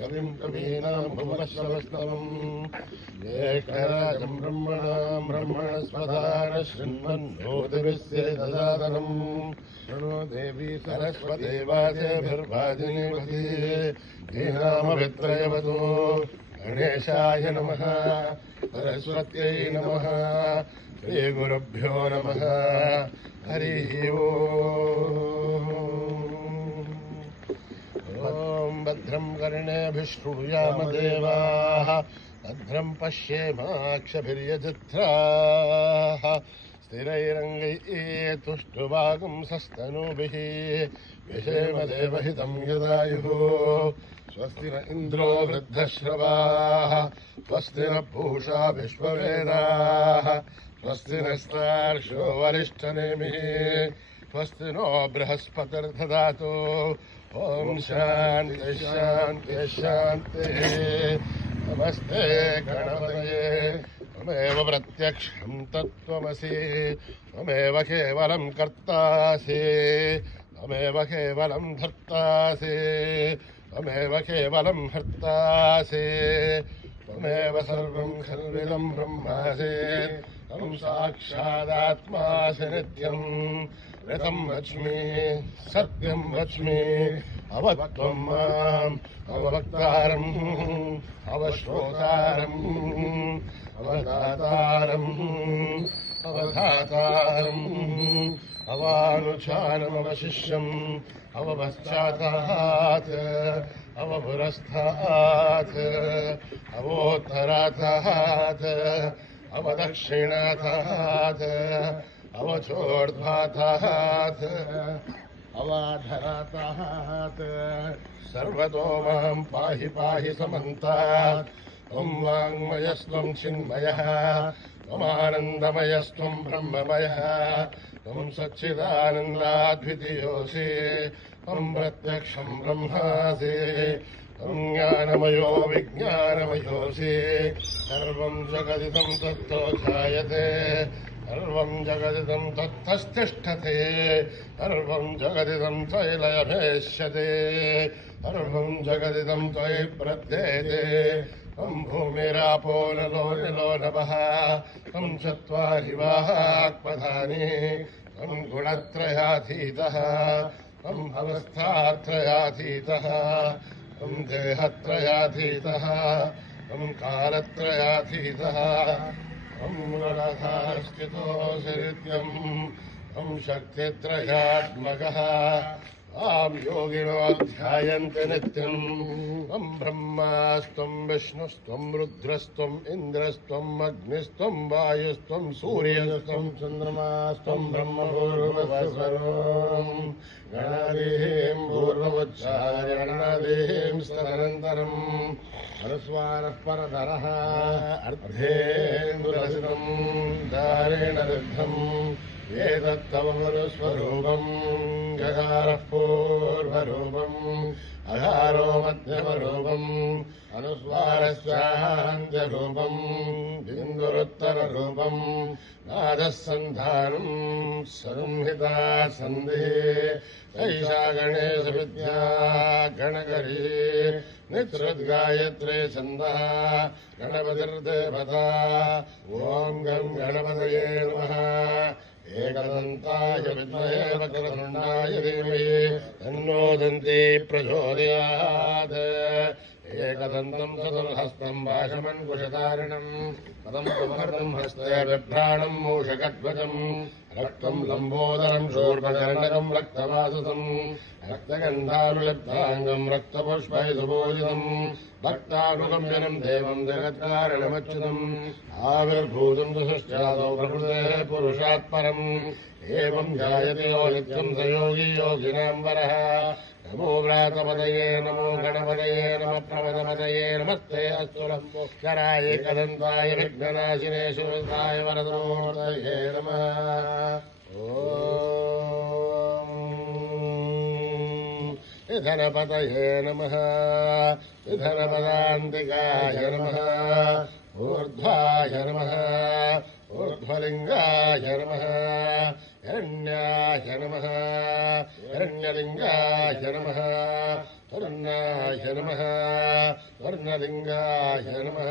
कविम् कवीनाम् भुवनश्रवस्तमम् ज्येष्ठराजम् ब्रह्मणस्पदान शृण्वन्नोतिभिस्येदसादनम् शृणो देवी सरस्वती वाचेभिर्वाजिनीवती धीनामभित्रयवतु गणेशाय नमः सरस्वत्यै नमः श्रीगुरुभ्यो नमः हरिः ओम् भद्रम् कर्णेभिः देवाः भद्रम् पश्येमाक्षभिर्यजत्राः स्थिरैरङ्गैः तुष्टुवागुंसस्तनूभिः विषेम देवहितम् यदायुः स्वस्ति न इन्द्रो वृद्धश्रवाः स्वस्ति न पूषा विश्ववेदाः स्वस्ति नस्तार्क्ष्यो वरिष्ठनेमिः स्वस्ति नो बृहस्पतिर्दधातु ॐ शान्ति शान्ति शान्तिः नमस्ते गणपतये त्वमेव प्रत्यक्षम् तत्त्वमसि त्वमेव केवलम् कर्तासि त्वमेव केवलम् धर्तासि त्वमेव केवलम् हर्तासि त्वमेव सर्वम् खल्विदम् ब्रह्मासि त्वम् साक्षादात्मासि नित्यम् ऋतम् वच्मि सत्यम् वच्मि अवत्वम् माम् अवक्तारम् अवश्रोतारम् अवदातारम् अवधातारम् अवानुचानमवशिष्यम् अवपश्चातात् अवपुरस्तात् अवोत्तरातात् अवदक्षिणातात् अवचोर्ध्वातात् अवाधरातात् सर्वतो माम् पाहि पाहि समन्तात् त्वम् वाङ्मयस्त्वम् चिन्मयः त्वमानन्दमयस्त्वम् ब्रह्ममयः त्वम् सच्चिदानन्दाद्वितीयोऽसि त्वम् प्रत्यक्षम् ब्रह्मासि त्वम् ज्ञानमयो विज्ञानमयोऽसि सर्वम् जगदिदम् तत्तो ध्यायते सर्वम् जगदिदम् तत्तस्तिष्ठते सर्वम् जगदिदम् त्वयि लयभेष्यते सर्वम् जगदिदम् त्वयि प्रद्येते त्वम् भूमिरापो नलो निलो नभः त्वम् चत्वारि वाक्पदानि त्वम् गुणत्रयातीतः त्वम् अवस्थात्रयातीतः त्वम् देहत्रयातीतः त्वम् कालत्रयातीतः त्वम् गुणधास्थितोऽसि नित्यम् त्वम् शक्तित्रयात्मकः आम् योगिनो ध्यायन्ति नित्यम् त्वम् ब्रह्मास्त्वम् विष्णुस्त्वम् रुद्रस्त्वम् इन्द्रस्त्वम् अग्निस्त्वम् वायुस्त्वम् सूर्यस्त्वम् चन्द्रमास्त्वम् ब्रह्मपूर्वस्वरूपम् गणादीम् पूर्वमुच्चार्य गणादीम् स्तदनन्तरम् अनुस्वारः परतरः अर्धेन्दुरसितम् दारेण रुद्धम् एतत्तवमनुस्वरूपम् गकारः पूर्वरूपम् अकारो मध्यमरूपम् अनुस्वारस्यान्त्यरूपम् बिन्दुरुत्तररूपम् नादः सन्धानम् संहिता सन्धिः ऐषा गणेशविद्या गणकरी निःसृद्गायत्रे छन्दः गणपतिर्देवता ॐ गं गणपतये नमः एकदन्ताय विद्महे वक्रतुण्डाय धीमहि तन्नो दन्ती प्रचोदयात् एकदन्तम् चतुर्हस्तम् भाषमन्कुशधारिणम् पदम् प्रवर्तम् हस्ते बिभ्राणम् मूषकध्वजम् रक्तम् लम्बोदरम् शूर्पकर्णकम् रक्तवाससम् रक्तगन्धानुलब्धाङ्गम् रक्तपुष्पैः सुपूजितम् भक्तानुगम्यनम् देवम् जगत्कारणमच्युतम् आविर्भूतम् सुश्चादौ प्रकृतेः पुरुषात् परम् एवम् ध्यायते यो नित्यम् स योगी योगिनाम् वरः नमो व्रातपदये नमो गणपतये नमः प्रमदपतये नमस्ते अस्तुरम्बोत्कराय एकदन्ताय विघ्ननाशिने शिवसाय वरदमूर्तये नमः निधनपतये नमः निधनपदान्तिकाय नमः ऊर्ध्वाय नमः ऊर्ध्वलिङ्गाय नमः हिरण्याय नमः हिरण्यलिङ्गाय नमः वर्णाय नमः वर्णलिंगाय नमः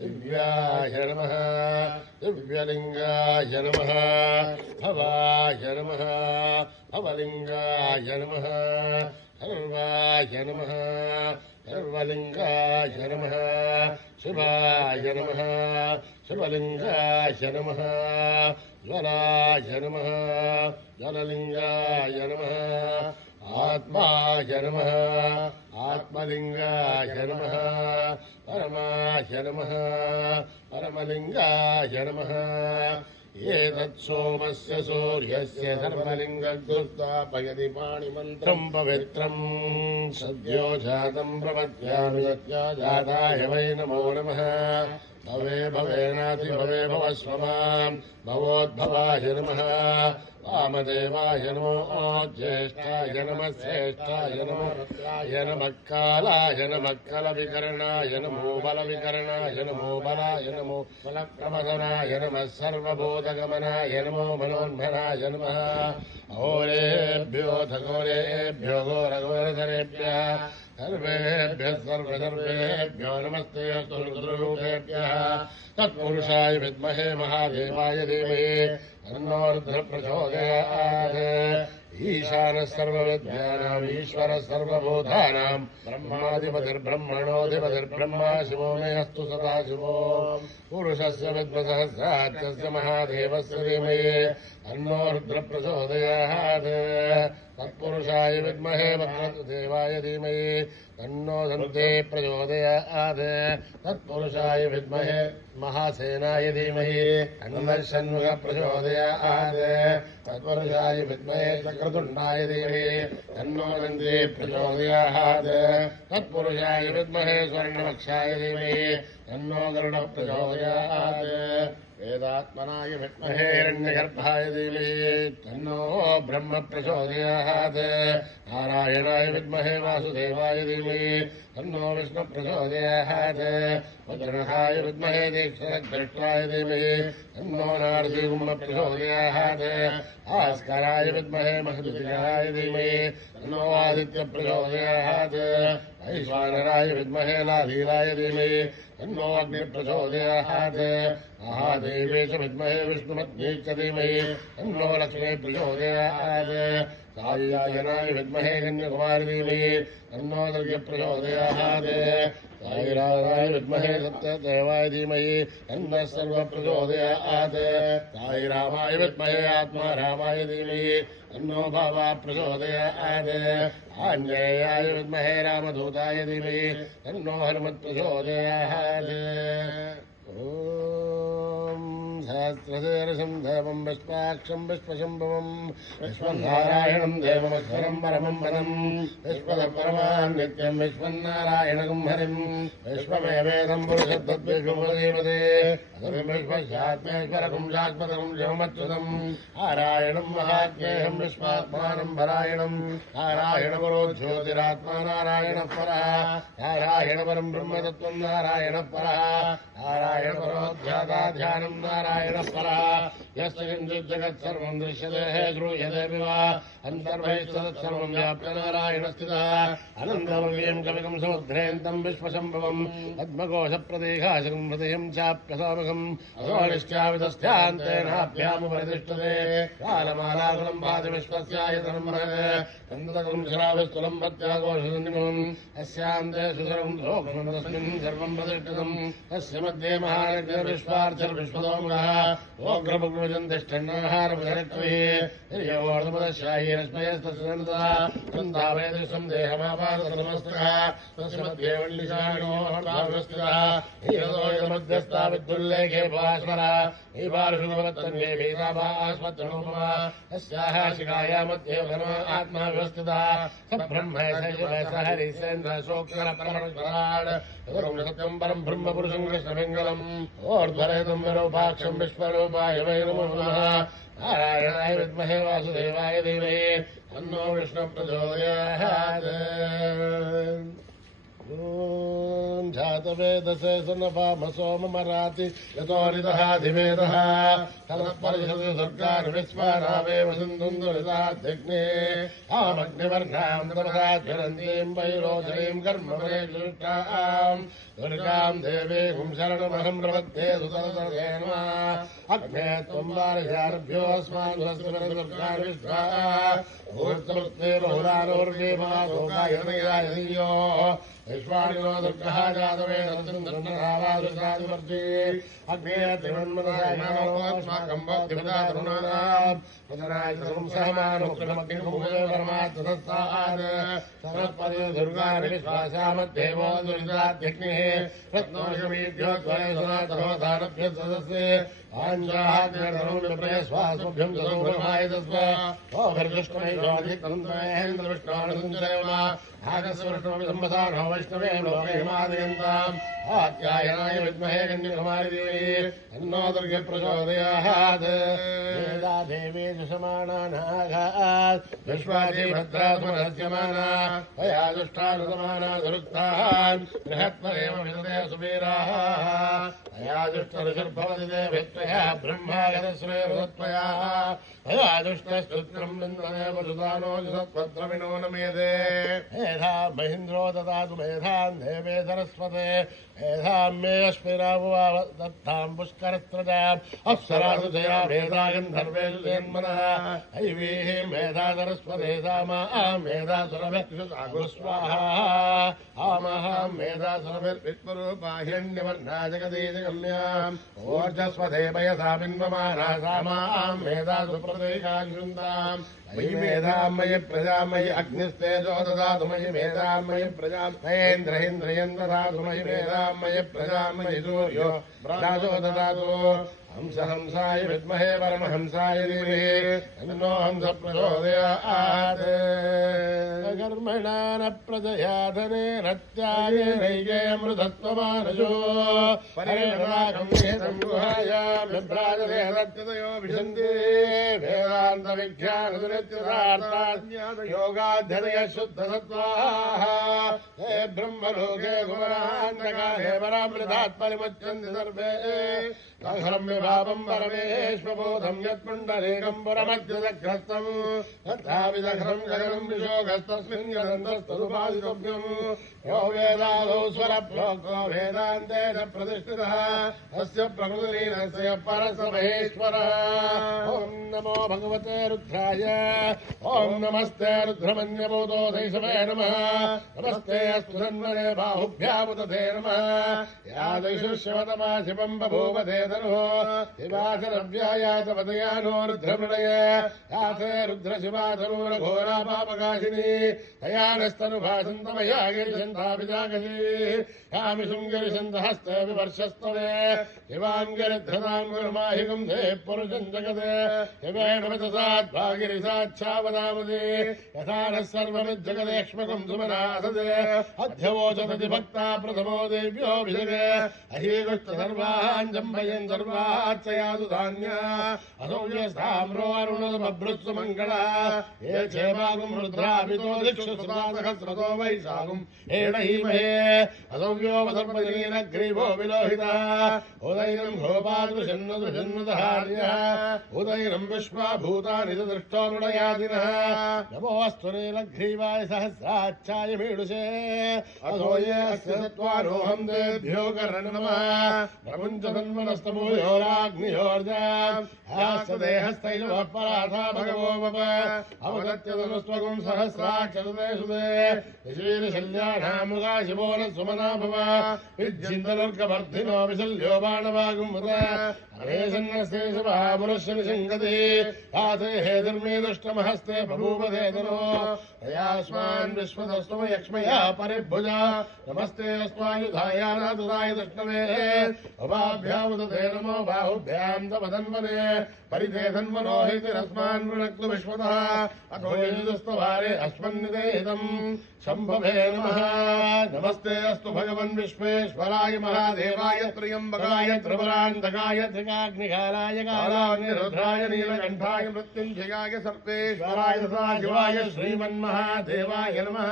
दिव्याय नमः दिव्यलिंगाय नमः भवाय नमः भवलिंगाय नमः सर्वाय नमः सर्वलिंगाय नमः शिवाय नमः शिवलिंगाय नमः ज्वलाय नमः ज्वललिंगाय नमः आत्माय नमः आत्मलिंगाय नमः परमाय नमः परमलिंगाय नमः एतत्सोमस्य सूर्यस्य सर्वलिङ्गद्युक्तापयति पाणिमन्त्रम् पवित्रम् सद्यो जातम् प्रपद्यामि जाताय वै नमो नमः भवे भवेनाति भवे भवस्व माम् भवोद्भवाय नमः वामदेवाय नमो ज्येष्ठाय नमः श्रेष्ठाय नमो नमः कालाय नमः कलविकरणाय नमो बलविकरणाय नमो बलाय नमो बलप्रमदनाय नमः सर्वबोधगमनाय नमो मनोन्मनाय नमः घोरेभ्यो घोरेभ्यो घोरघोरधरेभ्यः सर्वेभ्यः सर्वसर्वेभ्यो नमस्ते अस्तुरूपेभ्यः तत्पुरुषाय विद्महे महादेवाय धीमहि तन्नो रुद्रः प्रचोदयात् ईशानः सर्वविद्यानाम् ईश्वरः सर्वभूतानाम् ब्रह्माधिपतिर्ब्रह्मणोऽधिपतिर्ब्रह्मा शिवो मे अस्तु सदा शिवो पुरुषस्य विद्मसहस्राक्षस्य महादेवस्य धीमहि तन्नो रुद्रः प्रचोदयात् तत्पुरुषाय विद्महे वक्रतुदेवाय धीमहि तन्नो दन्ते प्रचोदयात् तत्पुरुषाय विद्महे महासेनाय धीमहि तन्नः षण्मुखः प्रचोदयात् तत्पुरुषाय विद्महे चक्रतुण्डाय धीमहि तन्नो दन्ते प्रचोदयात् तत्पुरुषाय विद्महे स्वर्णवक्षाय धीमहि तन्नो गरुडः प्रचोदयात् वेदात्मनाय विद्महे हिरण्यगर्भाय धीमहि तन्नो ब्रह्म प्रचोदयात् नारायणाय विद्महे वासुदेवाय धीमहि तन्नो विष्णु प्रचोदयात् वज्रनखाय विद्महे दीक्षाय धीमहि तन्नो नारसिंह प्रचोदयात् भास्कराय विद्महे महद्विजयाय धीमहि तन्नो आदित्य प्रचोदयात् वैश्वानराय विद्महे लालीलाय धीमहि तन्नो अग्नि प्रचोदयात् महादेवेश विद्महे विष्णुपत्नी च धीमहि तन्नो लक्ष्मी प्रचोदयात् सायिनाय विद्महे कन्याकुमारी धीमहि तन्नो दुर्गे प्रचोदयात् सायिराय विद्महे सत्यदेवाय धीमहि तन्नः सर्वः प्रचोदयात् सायिरामाय विद्महे आत्मारामाय धीमहि तन्नो भावा प्रचोदयात् आञ्जनेयाय विद्महे रामदूताय धीमहि तन्नो हनुमत् प्रचोदयात् सहस्रशीर्षम् देवम् विश्वाक्षम् विश्वशम्भुवम् विश्वनारायणम् देवमक्षरम् परमम् पदम् विश्वतपरमान् नित्यम् विश्वनारायणम् हरिम् विश्वमेवेदम् पुरुषद्वद्विश्वपदेवते विश्वस्यात्मेश्वरकम् शाश्वतकम् शिवमच्युतम् नारायणम् महाज्ञेयम् विश्वात्मानम् परायणम् नारायणपरो ज्योतिरात्मा नारायणः परः नारायणपरम् ब्रह्मतत्त्वम् नारायणः परः नारायणपरो ध्यानम् नारायणः परः यस्य किञ्चित् जगत् सर्वम् दृश्यते श्रूयते वा अन्तर्बहिस्तत्सर्वम् व्याप्य नारायणस्थितः अनन्तवर्यम् कविकम् समुद्रेन्तम् विश्वशम्भवम् पद्मकोशप्रदेहाशकम् हृदयम् चाप्यसामकम् असोनिश्चावितस्थ्यान्तेनाभ्यामुपरितिष्ठते कालमालाकुलम् भाति विश्वस्यायतनम् महत् कन्दकम् श्रावस्तुलम् प्रत्याकोशसन्निमम् अस्यान्ते सुसरम् सोक्ष्मम् तस्मिन् सर्वम् प्रतिष्ठितम् तस्य मध्ये महानग्रविश्वार्चर्विश्वतोमुखः ओग्रभुग्रजन्तिष्ठन्नाहारपरिरक्तभिर्यवोर्धमदशाहीरस्मयस्तस्य सन्धावयदिशम् देहमापादसमस्तः तस्य मध्ये वल्लिशाणोऽवस्थितः हीरदोयमध्यस्था विद्युल्लेखे भास्वरः हीभार्षुभवत्तन्ये भीताभास्मत्तनोपमा अस्याः शिखाया मध्ये आत्मा व्यवस्थितः स ब्रह्म स हरिसेन्द्रशोक्षरपरमराड् सत्यम् परम् ब्रह्मपुरुषम् कृष्णपिङ्गलम् ओर्ध्वरेतम् विरूपाक्षम् विश्वरूपाय वै नमो नमः नारायणाय विद्महे वासुदेवाय धीमहि तन्नो विष्णुः प्रचोदयात् जातवेदसे सुनपामसो ममराति यतोरितः धिमेतः ततःपरिषति स्वर्गान् विस्मानावेव सिन्धुन्दुरिताध्यग्ने आमग्निवर्णां तपसा ज्वलन्तीं वैरोचनीं कर्मफलेषुष्टाम् दुर्गाम् देवीं शरणमहं प्रपद्ये सुतरतरे नमः अग्ने त्वं वारयार्भ्यो अस्मान् दुर्गान् विश्वा ऊर्ध्ववृत्ते बहुरानोर्वेमासोकायनयाययो विश्वाणिनो दुर्गः जातवेदसुन्दरनावादुर्गादिमर्जी अग्ने त्रिवन्मनसायमानोऽस्माकं बोद्धिपदातरुणानाम् पुनरायतसं सहमानोऽग्निमग्निमुखे परमात्मसत्सात् सरस्पति दुर्गानि विश्वासामध्येवो दुरिताध्यग्निः रत्नोषमीभ्यो द्वये सनातनोधानभ्यः सदस्ये आञ्जाहाग्निर्धनुं विप्रयस्वास्मभ्यं सदोभमायतस्व ओभिर्दुष्टमैषोऽधिकन्दुष्टानुसञ्चरेम आगस्वृष्टमपि सम्पदानो वैष्णवे लोकहिमादयन्ताम् आत्यायनाय विद्महे कन्याकुमारी देवी तन्नो दुर्गे प्रचोदयात् वेदा देवी सुषमाणा नागात् विश्वाजी भद्रा सुमनस्यमाना तया दुष्टानुसमाना दुरुक्तान् बृहत्परेम विदते सुवीराः तया दुष्टऋषिर्भवति देभित्वया ब्रह्मागतस्वे वृतत्वया तया दुष्टस्तुत्रम् विन्दने वसुदानो सत्पत्रमिनो न मेधे मेधा महीन्द्रो ददातु मेधाम् देवे सरस्वते मेधाम् मे अश्विरावुवा दत्ताम् पुष्करस्त्रजाम् अप्सरासु जया मेधा गन्धर्वेषु जन्मनः ऐवीः मेधा सरस्वते सामा मेधा सुरभिर्षुतागुस्वाहा आमहाम् मेधा सुरभिर्विश्वरूपा हिरण्यवर्णा जगदीजगम्याम् ओर्जस्वते पयसा बिन्वमाना सामाम् मेधा सुप्रदेशायुन्दाम् मयि मेधाम् मयि प्रजाम् मयि अग्निस्तेजो ददातु मयि मेधाम् मयि प्रजाम् मयेन्द्रहेन्द्रियम् ददातु मयि मेधाम् मयि प्रजाम् मयि सूर्यो राजो ददातु हंसहंसाय विद्महे परमहंसाय धीमहि तन्नो हंस प्रचोदयात् कर्मणा न प्रजया धनेन त्यागेनैकेऽमृतत्वमानशो परेणाकम् निहितम् गुहाय बिभ्राजदेहदत्यतयो विशन्ति वेदान्तविख्यानदुरित्यर्थाज्ञातयोगाध्यतयः शुद्धसत्त्वाः हे ब्रह्मलोके कुमरान्धकाले परामृतात् परिमुच्यन्ति सर्वे अघरम् विभावम् परमेश्वबोधम् यत्पुण्डरीकम् पुरमध्यदग्रस्तम् तथाविदघरम् जगनम् विशोकस्तस्मिन् गदन्तस्तदुपादितव्यम् यो वेदादौ स्वरप्रोक्तो वेदान्तेन प्रतिष्ठितः अस्य प्रकृतिलीनस्य परस्य महेश्वरः ॐ नमो भगवते रुद्राय ॐ नमस्ते रुद्रमन्यभूतो शैशवे नमः नमस्ते अस्तु धन्वने बाहुभ्यामुदते नमः यादृशुष्यवतमा शिवम् बभूवते शिवाचरव्यायातपदयानो रुद्रमृणय याथे रुद्रशिवाधनूरघोरा पापकाशिनी तयानस्तनुभासन्तमया गिरिशन्ताभिजागसी यामि शृङ्गरिशन्तहस्ते विवर्षस्तवे शिवाम् गिरिध्रताम् गुरुमाहिकम् धे पुरुषम् जगते शिवेण वितसाद्भागिरिसाच्छावदामदे यथा नः सर्वमिज्जगदेक्ष्मकम् सुमनासदे अध्यवोचदति भक्ता प्रथमो देव्योऽभिषगे अहीकृष्ट सर्वाञ्जम्बयन् सर्वार्चयातु धान्या असौर्यस्थाम्रो अरुणमभृत्सु मङ्गलः ये क्षेमागुम् रुद्राभितो दिक्षु सुपादहस्रतो वैशाखुम् एणहीमहे असौर्यो वसर्पजनीनग्रीवो विलोहितः उदैनम् भोपादृशन्नदृशन्नदहार्यः उदैनम् विश्वाभूतानि दृष्टो मृडयादिनः नमोऽस्तु नीलग्रीवाय सहस्राच्छाय मीडुषे असो ये अस्य सत्त्वारोहम् देभ्यो कर्णनमः प्रपञ्चतन्मनस्तमूयोराग्नियोर्जाम् हास्तदेहस्तैलवः पराथा भगवो मम अवदत्यतनुस्त्वगुम् सहस्राक्षसुते विशीलशल्याढामुगा शिवो न सुमना भव विज्जिन्दलर्कवर्धिनो विशल्यो बाणवागुम् मुद अरेशन्नस्ते शुभः मनुष्यनिषङ्गति हाते हेतुर्मे दुष्टमहस्ते बभूवधेतनो तयास्मान् विश्वतस्तमयक्ष्मया परिभुजा नमस्ते अस्त्वायुधायानादुदाय दृष्टवे उभाभ्यामुदते नमो बाहुभ्याम् तपदन्वने परिते धन्वनोहितिरस्मान् वृणक्तु विश्वतः अतो यजुस्तवारे अस्मन्निदेहितम् शम्भवे नमः नमस्ते अस्तु भगवन् विश्वेश्वराय महादेवाय त्र्यम्बकाय त्रिपुरान्तकाय त्रिकाग्निकालाय कालाग्निरुद्राय नीलकण्ठाय मृत्युञ्जयाय सर्वेश्वराय सदाशिवाय श्रीमन्महादेवाय नमः।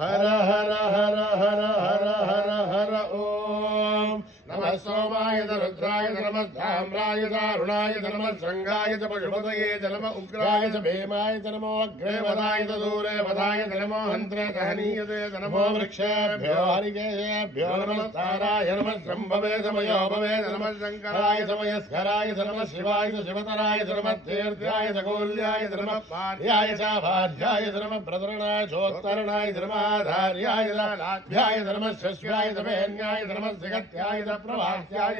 हर हर हर हर हर हर हर ओम नमः सोमाय रुद्राय नमः धाम्राय दारुणाय नमः संगाय च पशुपतये नमः उग्राय च भीमाय नमो अग्रे वदाय च दूरे वदाय नमो हन्त्रे दहनीयते नमो वृक्षेभ्यो हरिकेशेभ्यो नमः ताराय नमः शम्भवे समयो भवे नमः शङ्कराय समयस्कराय नमः शिवाय च शिवतराय नमः तीर्थ्याय च गोल्याय नमः पार्याय च भार्याय नमः प्रतरणाय चोत्तरणाय नमः आधार्याय लाभ्याय नमः शस्याय मेन्याय नमः जगत्याय प्रवाह्याय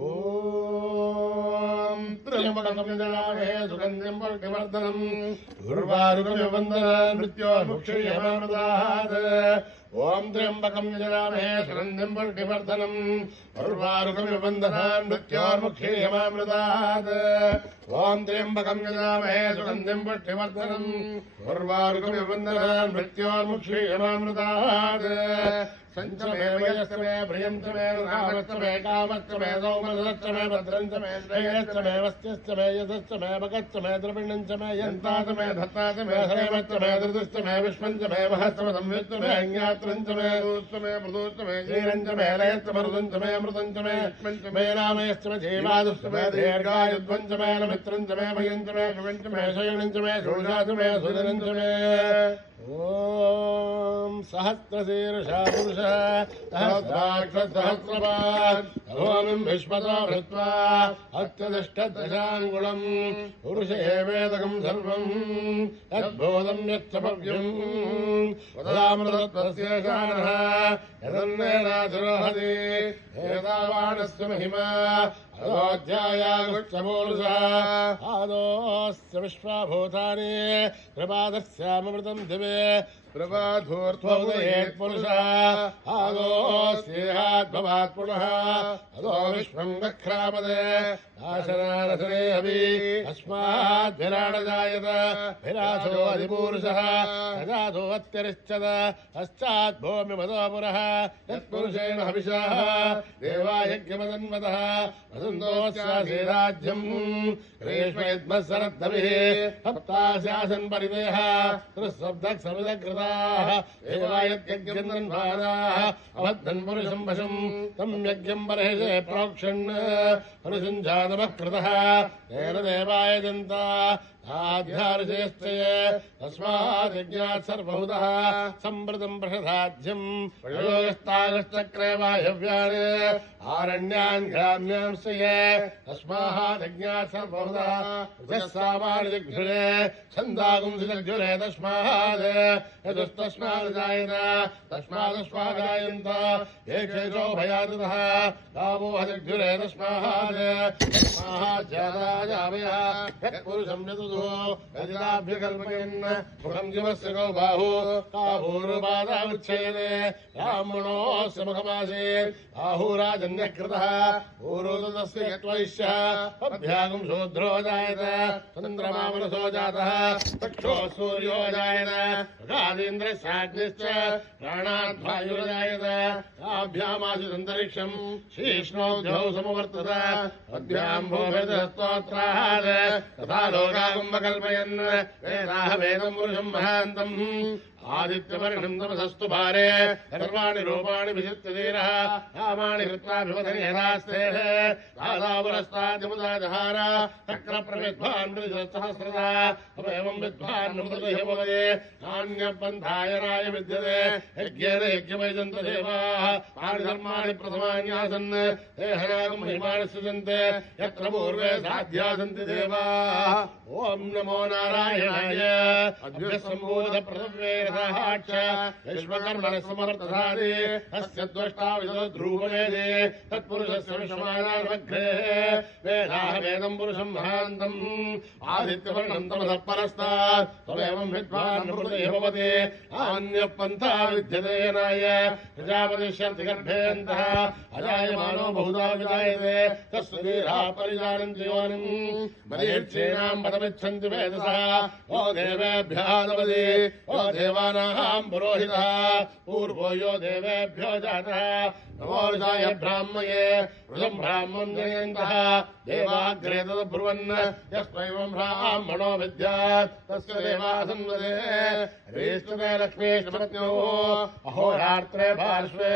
ओम त्र्यंबकं यजामहे सुगन्धिं पुष्टिवर्धनम् उर्वारुकमिव वन्दनान् मृत्योर्मुक्षीयमामृतात् ओम त्र्यंबकं यजामहे सुगन्धिं पुष्टिवर्धनम् उर्वारुकमिव वन्दनान् मृत्योर्मुक्षीयमामृतात् ओम त्र्यंबकं यजामहे सुगन्धिं पुष्टिवर्धनम् उर्वारुकमिव वन्दनान् मृत्योर्मुक्षीयमामृतात् संचमे वयस्तमे प्रियंतमे रामस्तमे कामस्तमे सौमनस्तमे भद्रंतमे श्रेयस्तमे वस्त्यस्तमे यशस्तमे भगस्तमे द्रविणंतमे यंतातमे धत्तातमे श्रेमस्तमे धृतस्तमे विश्वंतमे महस्तमे संयुक्तमे अज्ञात्रंतमे दूस्तमे मृदूस्तमे जीरंतमे लयस्तमे रुदंतमे अमृतंतमे पंचमे रामयस्तमे जीवादुस्तमे दीर्घायुध्वंतमे नमित्रंतमे भयंतमे शुभंतमे शयनंतमे शोषातमे सुदनंतमे ओम सहस्रशीर्षा पुरुषः सहस्राक्षसहस्रपात् अभोमिं विश्वतो भृत्वा अत्यतिष्ठदशाङ्गुलम् पुरुषे वेदकं सर्वं यद्बोधं यच्छपव्यं वदामृतत्वस्य शानः यदन्नेनातिरोहति एतावानस्य महिमा अयोध्यायागुच्छपूरुषः आदोऽस्य विश्वभूतानि प्रपादस्यामृतं दिवे प्रपाधूर्ध्वोदयेत् पुरुषः आदोऽस्येहाद्भवात् पुनः अदो विश्वं वक्रापदे आशनारसने अभि अस्माद्भिराडजायत विरासो अधिपूरुषः तदाधो अत्यरिश्चत पश्चात् भूमिमदो पुरः यत्पुरुषेण हविषः देवायज्ञमदन्वतः वसन्तोऽस्यासि राज्यम् ग्रीष्मयद्मः शरद्धभिः सप्तास्यासन् परिदेः त्रिशब्दः समिदकृताः देवायज्ञन्धन्वानाः अबद्धन् पुरुषम् वशम् तम् यज्ञम् बर्हिषे प्रोक्षन् अनुसञ्जातमः कृतः तेन देवाय जन्ता आध्यार्षेश्चये तस्मात् यज्ञात् सर्वभूतः सम्प्रतं प्रषधाज्यम् प्रयोगस्तागश्चक्रे वायव्यान् आरण्यान् ग्राम्यांश्च ये तस्मात् यज्ञात् सर्वभूतः यस्सामानि दिग्भुरे छन्दागुंसिजग्जुरे तस्मात् यदुस्तस्मात् जायत तस्मादस्मात् जायन्त एकेशो भयाततः गावो हदिग्जुरे तस्मात् जाता जावयः यत्पुरुषं यतु यदिनाभ्यकल्पयन् मुखं जीवस्य गौ बाहु काभूरुपादामुच्छेदे ब्राह्मणोऽस्य मुखमासीत् बाहुराजन्यकृतः पूर्वोदस्य यत्वैश्यः अभ्यागं शूद्रो जायत चन्द्रमा मनसो जातः चक्षुः सूर्यो जायत गादीन्द्रस्याग्निश्च प्राणाद्वायुर्जायत ताभ्यामासीदन्तरिक्षं शीष्णोऽभ्यौ समवर्तत अभ्यां भूमिस्तोत्रात् तथा लोकाकुम्भकल्पयन् वेदाः वेदं पुरुषं महान्तम् आदित्यवर्णं तमसस्तु भारे सर्वाणि रूपाणि विचित्य धीरः नामानि कृत्वाभिवदने यथास्तेः दादापुरस्ताद्यमुदा जहार चक्रप्रविद्वान् सहस्रदा एवं विद्वान् नमृतः भवते नान्यपन्थाय राय विद्यते यज्ञेन यज्ञमयजन्त देवाः पाणिधर्माणि प्रथमान्यासन् देहनागं महिमानि सृजन्ते यत्र पूर्वे साध्या सन्ति देवाः ॐ नमो नारायणाय अभ्यसम्बोध प्रथव्ये विश्वकर्मण समर्थधादे अस्य द्वष्टा विदध्रूपवेदे तत्पुरुषस्य विश्वमानाग्रे वेदाः वेदं पुरुषं महान्तम् आदित्यवर्णं तमसः परस्तात् त्वमेवं विद्वान् नमृतः भवते अन्यपन्था विद्यते येनाय प्रजापतिश्यर्थिगर्भेऽन्तः अजायमानो बहुधा विजायते तस्य वीराः परिजानन्ति योनिम् मरीक्षीणां पदमिच्छन्ति वेदसः ओ देवेभ्यः नमते ओ देवा देवानां पुरोहितः पूर्वो यो देवेभ्यो जातः नमोर्षाय ब्राह्मये ऋतं ब्राह्मं जनयन्तः देवाग्रे तद्ब्रुवन् यस्त्वैवं ब्राह्मणो विद्यात् तस्य देवासन्वदे ह्रीष्टते लक्ष्मीष्टपत्न्योः अहोरात्रे पार्श्वे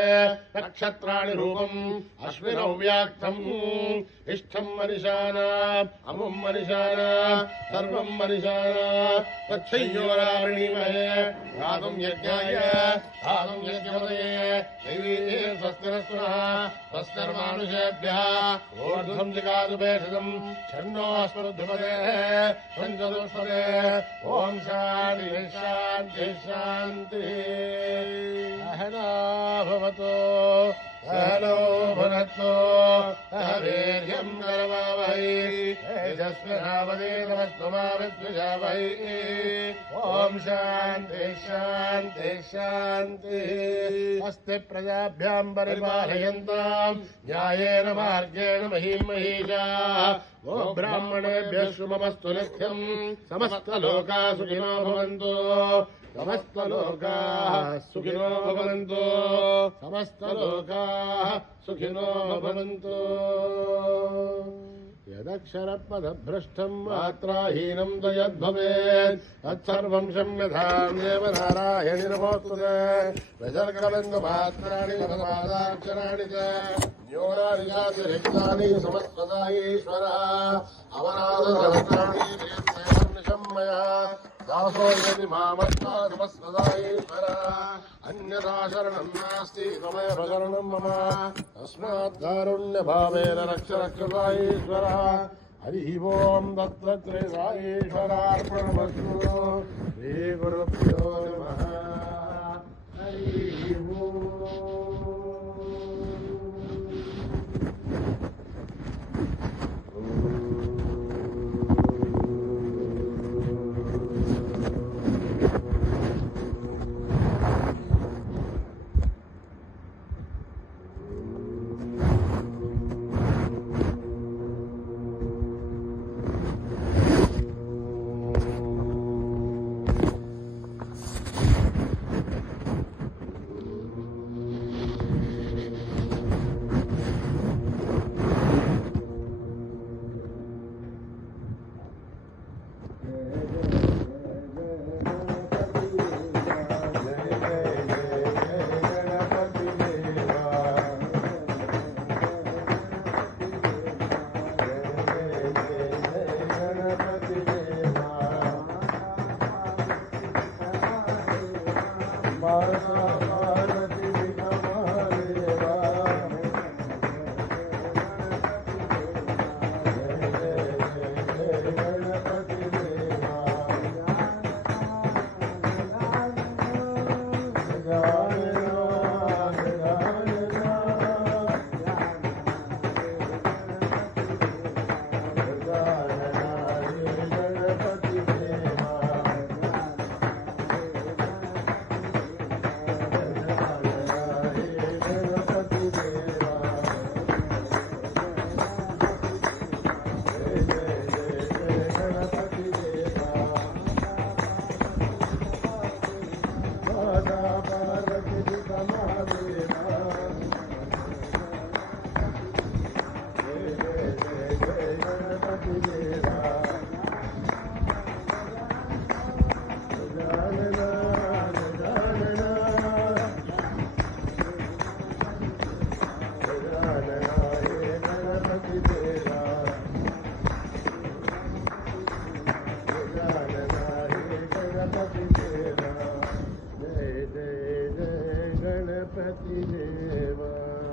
नक्षत्राणि रूपम् अश्विनौ व्याक्तम् इष्टं मनिषाणाम् अमुं मनिषाणा सर्वं मनिषाणा तच्छय्योरावृणीमहे गातुं यज्ञाय गातुं यज्ञपतये दैवी स्वस्तिरस्तुनः स्वस्तिर्मानुषेभ्यः ऊर्ध्वं जिगातु भेषजं छन्नोऽस्मरुद्धिपतेः पञ्चदुष्पदे ॐ शान्तिः शान्तिः शान्तिः सहना भवतु सहनो भुनक्तु सह वीर्यं करवावहै तेजस्विनावधीतमस्तु मा विद्विषावहै ॐ शान्तिः शान्तिः शान्तिः अस्ति प्रजाभ्यां परिपालयन्तां न्यायेन मार्गेण महीं महीषाः वो ब्राह्मणेभ्यः शुभमस्तु नित्यं समस्तलोकाः सुखिनो भवन्तु समस्तलोकाः सुखिनो भवन्तु समस्तलोकाः सुखिनो भवन्तु यदक्षरपदभ्रष्टं मात्राहीनं यद्भवेत् तत्सर्वं क्षम्यतां देवनारायणि नमोऽस्तुते विसर्गबिन्दुमात्राणि पदपादाक्षराणि च न्यूनानि चातिरिक्तानि समस्तदा ईश्वरः अवराधसहस्राणि निशम्मयः दासो यदि मामत्ता समस्तदा ईश्वरः अन्यथा शरणं नास्ति त्वमेव शरणं मम तस्माद्कारुण्यभावेन रक्ष रक्षसा ईश्वरः हरिः ओं दत्तत्रयेश्वरार्पणमस्तु श्रीगुरुभ्यो नमः हरिः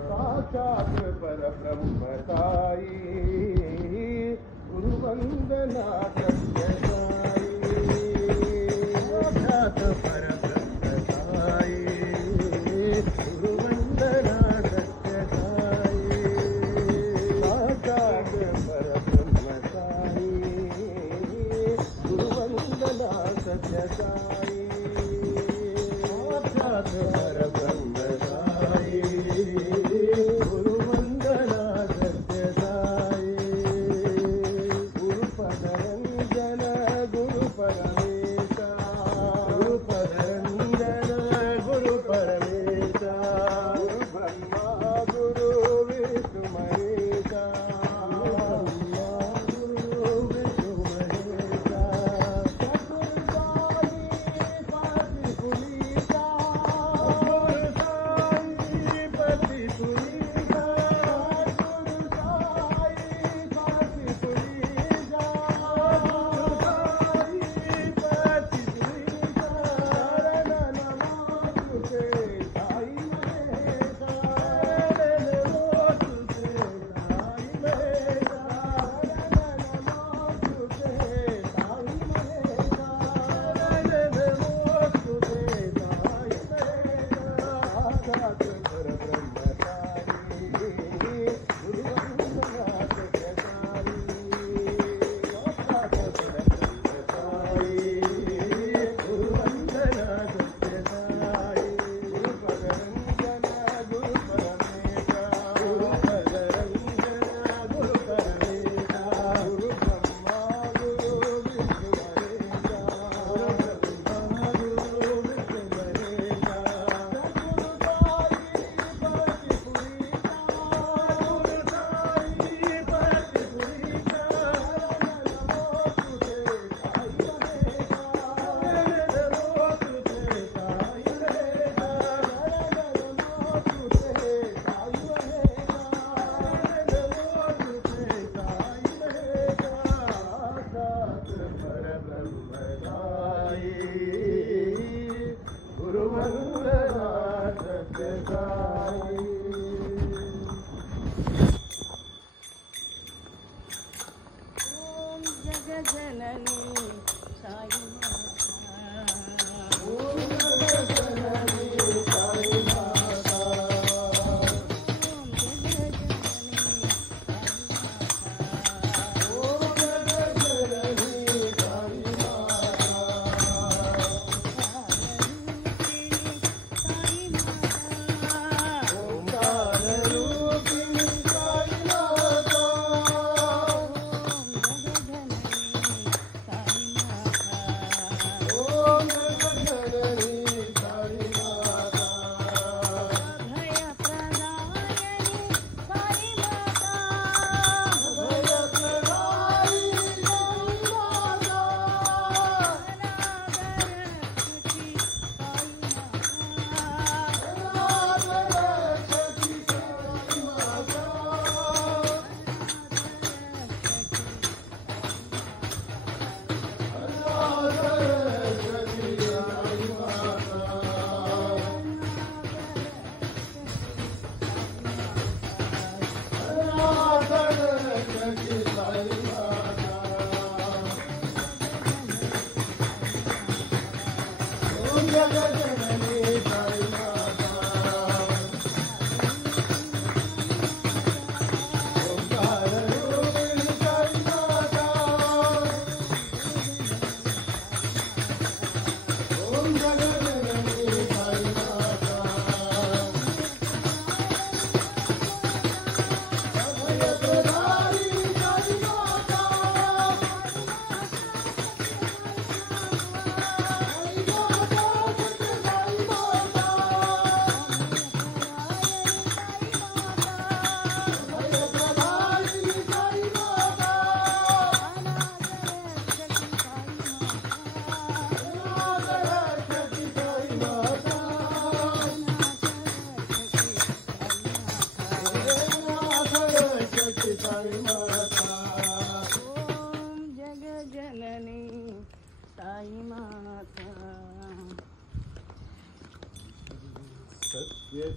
साक्षात् परब्रह्मताई गुरुवंदना सत्यसाई साक्षात् परब्रह्मताई गुरुवंदना सत्यसाई साक्षात् परब्रह्मताई गुरुवंदना सत्यसाई साक्षात् परब्रह्मताई गुरुवंदना सत्यसाई गुरुपदरंजन गुरुपरमेश गुरुपदरंजन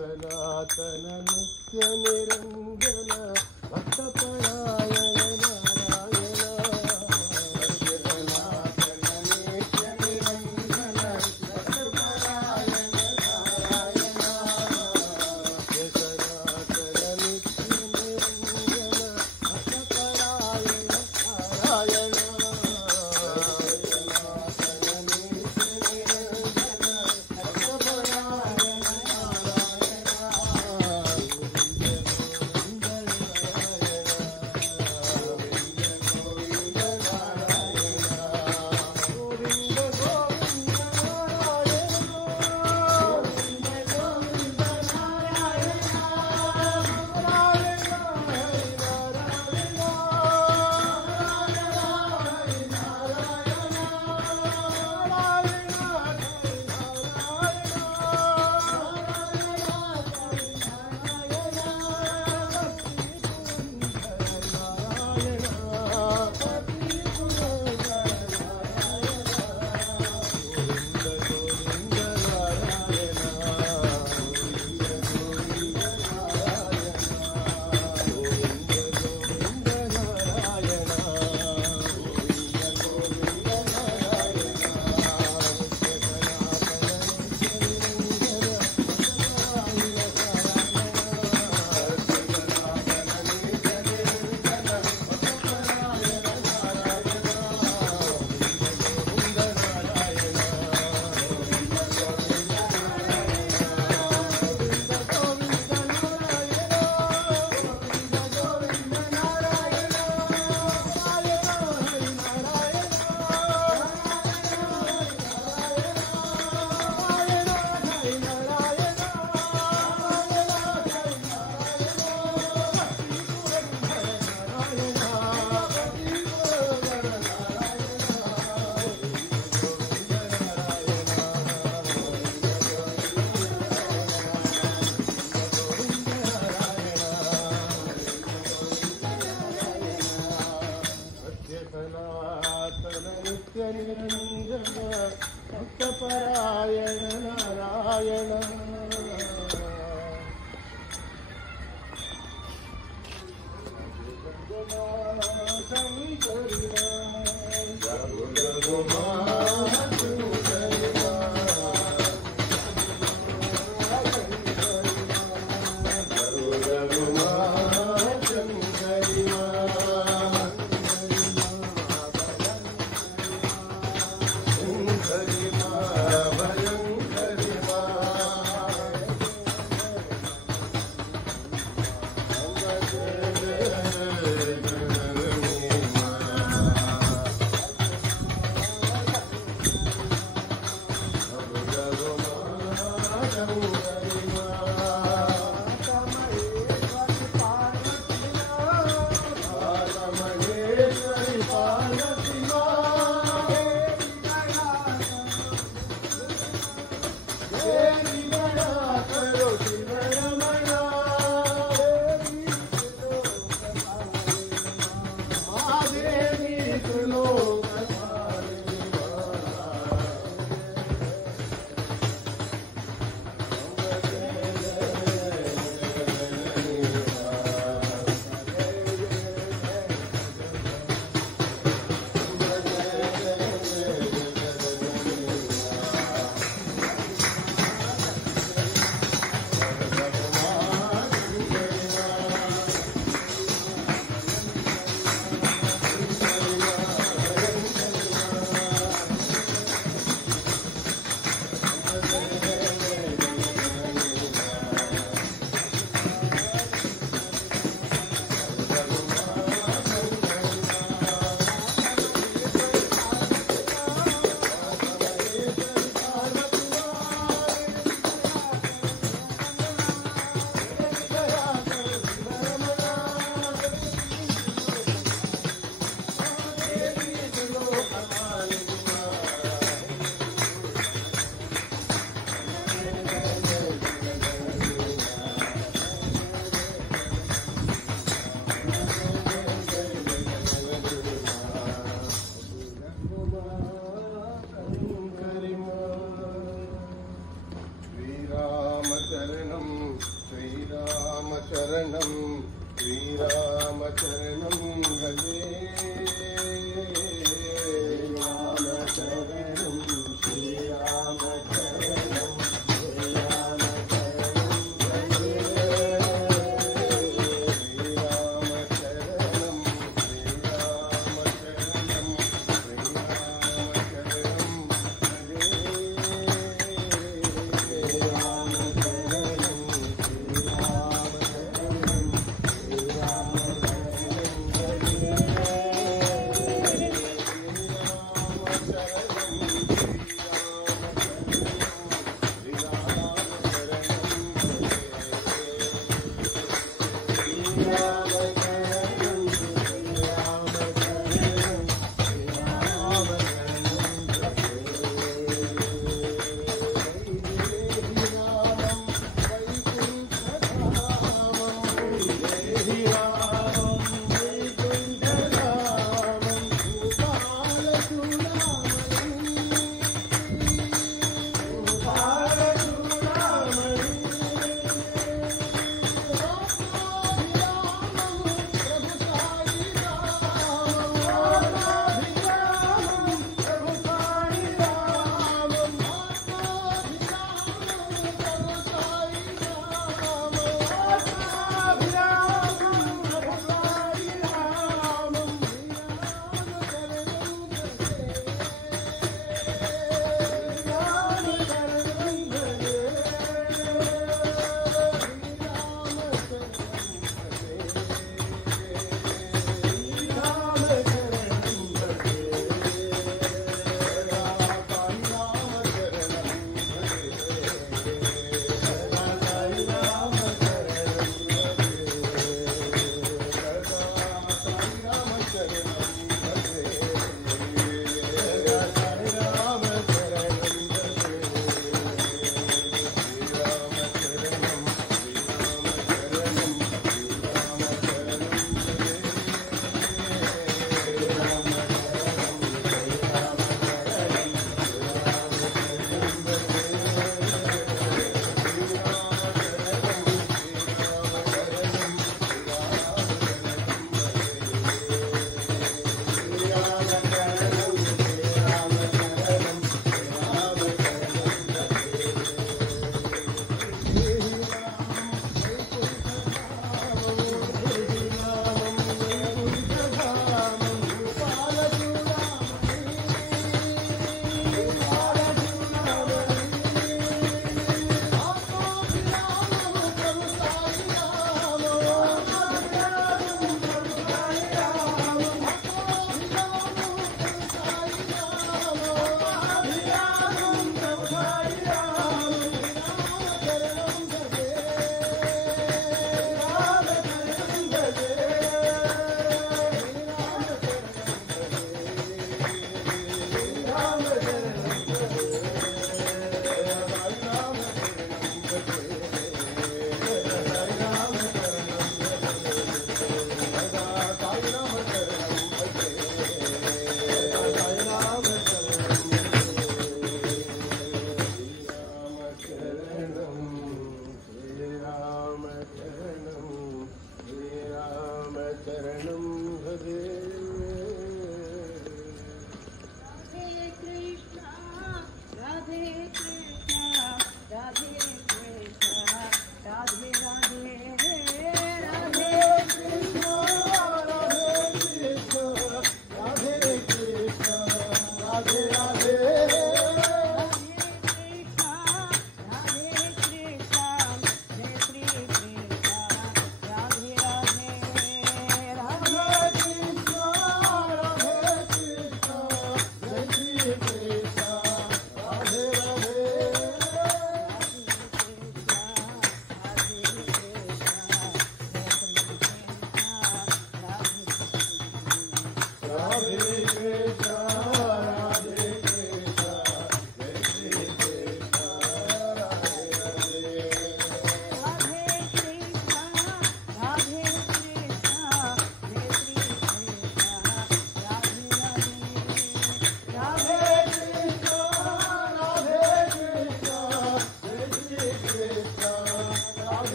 सनातन नित्य निरंजन भक्तपरायण नित्य निरंजन भक्तपरायण Narayan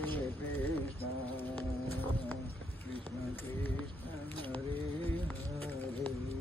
Krishna Krishna Krishna Hare Hare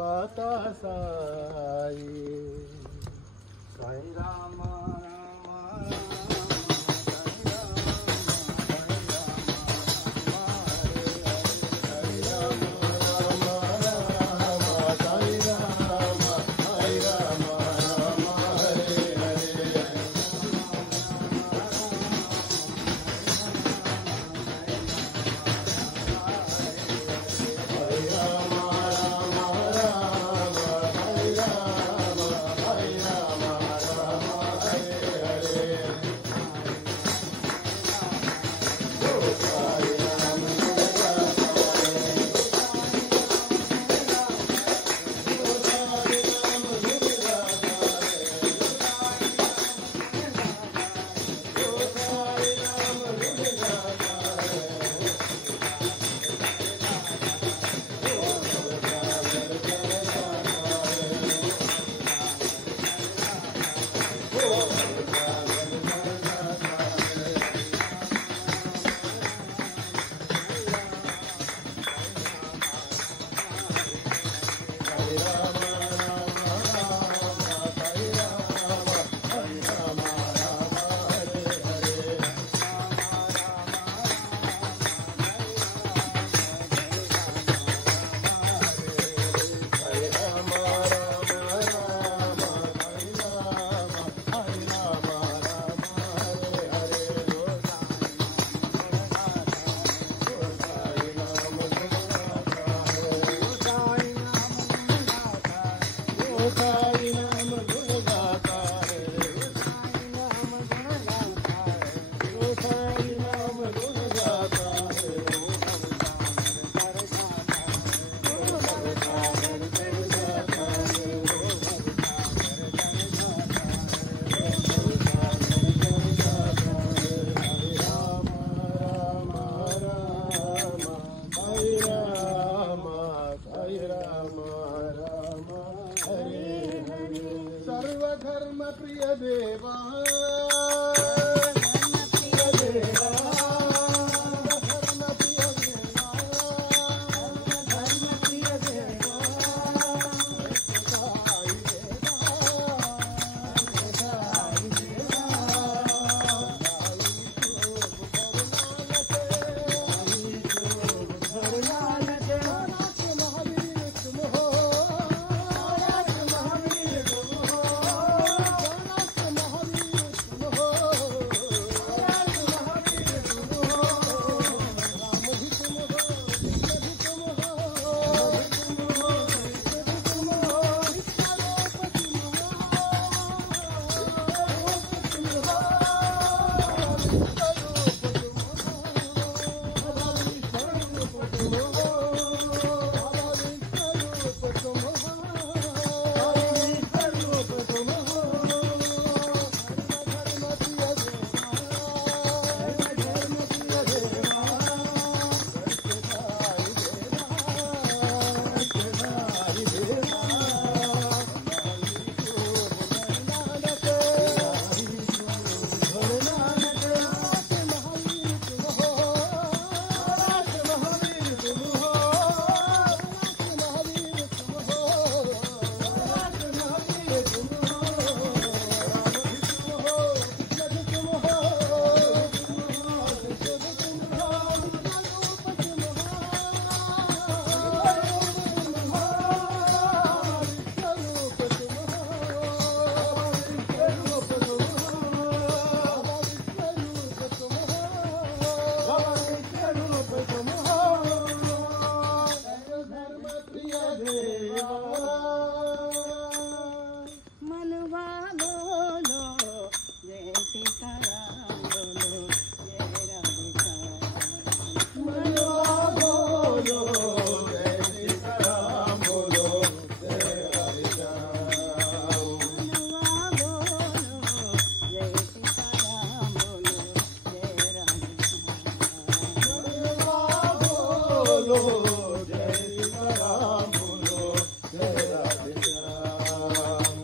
माता साई साई राम बोलो जय सीताराम बोलो जय राधे श्याम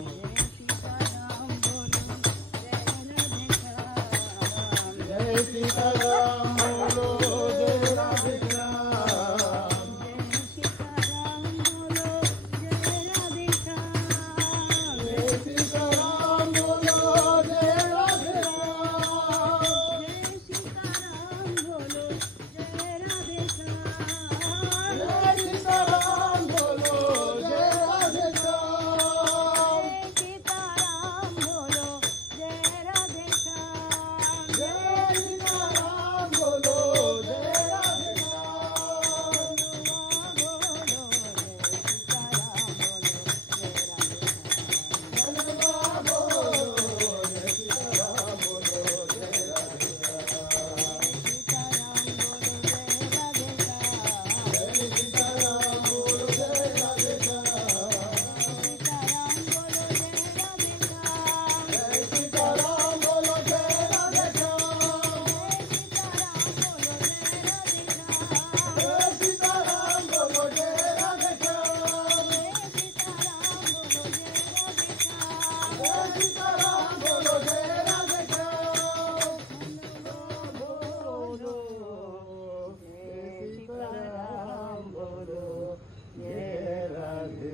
जय सीताराम बोलो जय राधे श्याम जय सीताराम बोलो जय राधे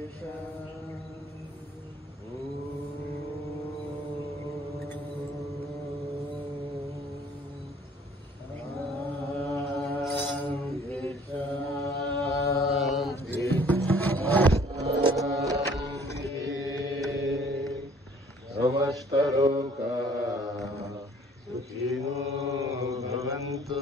समस्तलोका सुखिनो भवन्तु।